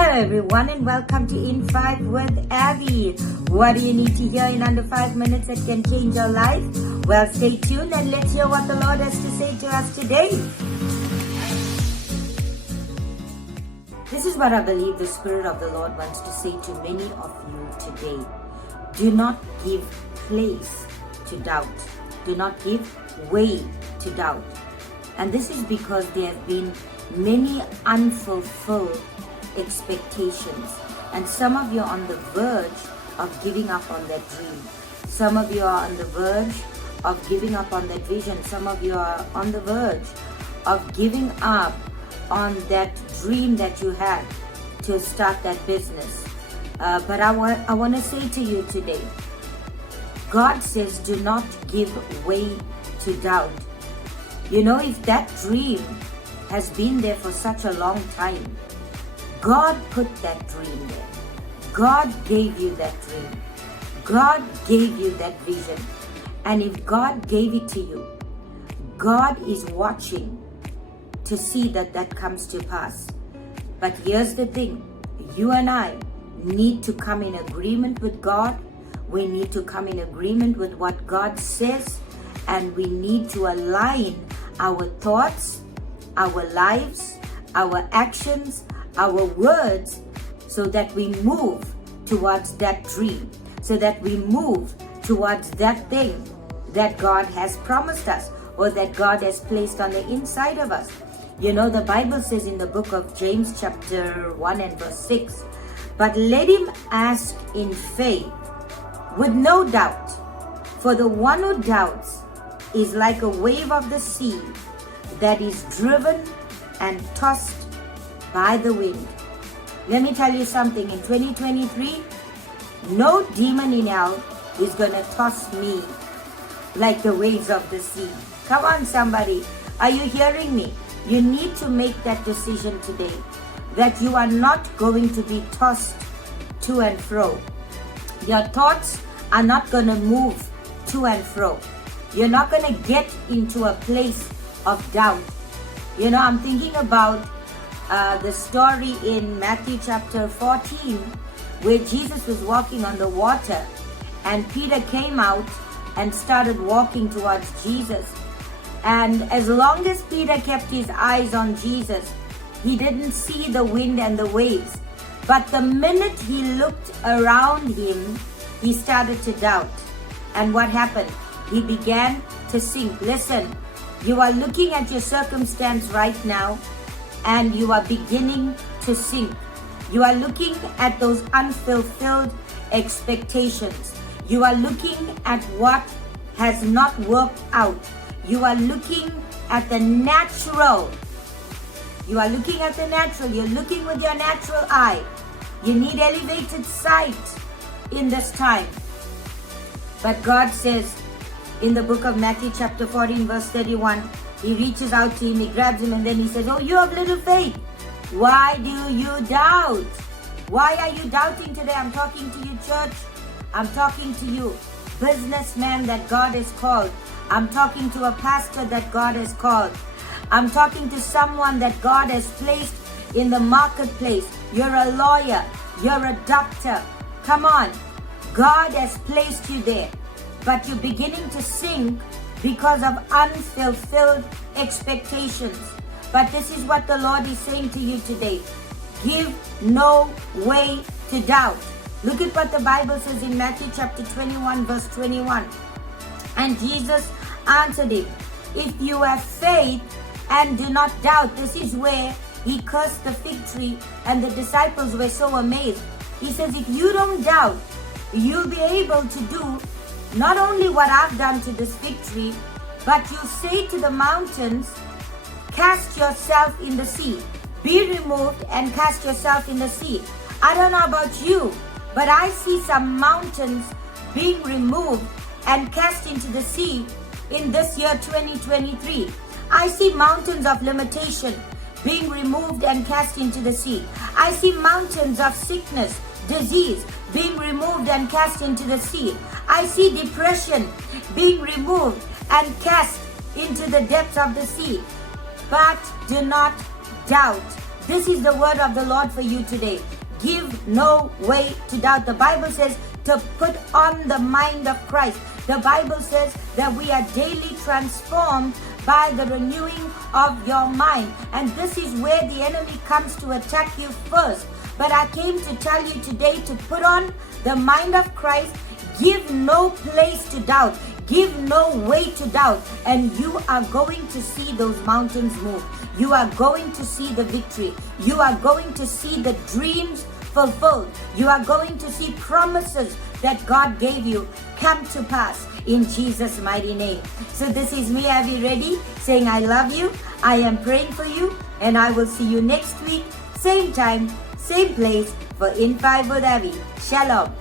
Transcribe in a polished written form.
Hello everyone and welcome to In 5 with Avy. What do you need to hear in under 5 minutes that can change your life? Well, stay tuned and let's hear what the Lord has to say to us today. This is what I believe the Spirit of the Lord wants to say to many of you today. Do not give place to doubt. Do not give way to doubt. And this is because there have been many unfulfilled expectations, and some of you are on the verge of giving up on that dream. Some of you are on the verge of giving up on that vision. Some of you are on the verge of giving up on that dream that you had to start that business. But I want to say to you today, God says do not give way to doubt. You know, if that dream has been there for such a long time, God put that dream there. God gave you that dream. God gave you that vision. And if God gave it to you, God is watching to see that that comes to pass. But here's the thing. You and I need to come in agreement with God. We need to come in agreement with what God says. And we need to align our thoughts, our lives, our actions, our words, so that we move towards that dream, so that we move towards that thing that God has promised us or that God has placed on the inside of us. You know, the Bible says in the book of James chapter 1 and verse 6, but let him ask in faith with no doubt, for the one who doubts is like a wave of the sea that is driven and tossed by the wind. Let me tell you something. In 2023, no demon in hell is going to toss me like the waves of the sea. Come on, somebody. Are you hearing me? You need to make that decision today that you are not going to be tossed to and fro. Your thoughts are not going to move to and fro. You're not going to get into a place of doubt. You know, I'm thinking about the story in Matthew chapter 14 where Jesus was walking on the water and Peter came out and started walking towards Jesus. And as long as Peter kept his eyes on Jesus, he didn't see the wind and the waves. But the minute he looked around him, he started to doubt. And what happened? He began to sink. Listen, you are looking at your circumstance right now and you are beginning to sink. You are looking at those unfulfilled expectations. You are looking at what has not worked out. You are looking at the natural. You are looking at the natural. You're looking with your natural eye. You need elevated sight in this time. But God says in the book of Matthew chapter 14 verse 31, he reaches out to him, he grabs him, and then he says, oh, you have little faith. Why do you doubt? Why are you doubting today? I'm talking to you, church. I'm talking to you, businessman that God has called. I'm talking to a pastor that God has called. I'm talking to someone that God has placed in the marketplace. You're a lawyer. You're a doctor. Come on. God has placed you there. But you're beginning to sink because of unfulfilled expectations. But this is what the Lord is saying to you today. Give no way to doubt. Look at what the Bible says in Matthew chapter 21 verse 21. And Jesus answered him, if you have faith and do not doubt. This is where he cursed the fig tree and the disciples were so amazed. He says, if you don't doubt, you'll be able to do not only what I've done to this fig tree, but you say to the mountains, cast yourself in the sea. Be removed and cast yourself in the sea. I don't know about you, but I see some mountains being removed and cast into the sea in this year 2023. I see mountains of limitation being removed and cast into the sea. I see mountains of sickness, disease being removed and cast into the sea. I see depression being removed and cast into the depths of the sea. But do not doubt. This is the word of the Lord for you today. Give no way to doubt. The Bible says to put on the mind of Christ. The Bible says that we are daily transformed by the renewing of your mind. And this is where the enemy comes to attack you first. But I came to tell you today to put on the mind of Christ. Give no place to doubt. Give no way to doubt. And you are going to see those mountains move. You are going to see the victory. You are going to see the dreams fulfilled. You are going to see promises that God gave you come to pass in Jesus' mighty name. So this is me, Avy Reddy, saying I love you. I am praying for you. And I will see you next week, same time, same place for In 5 with Avy. Shalom.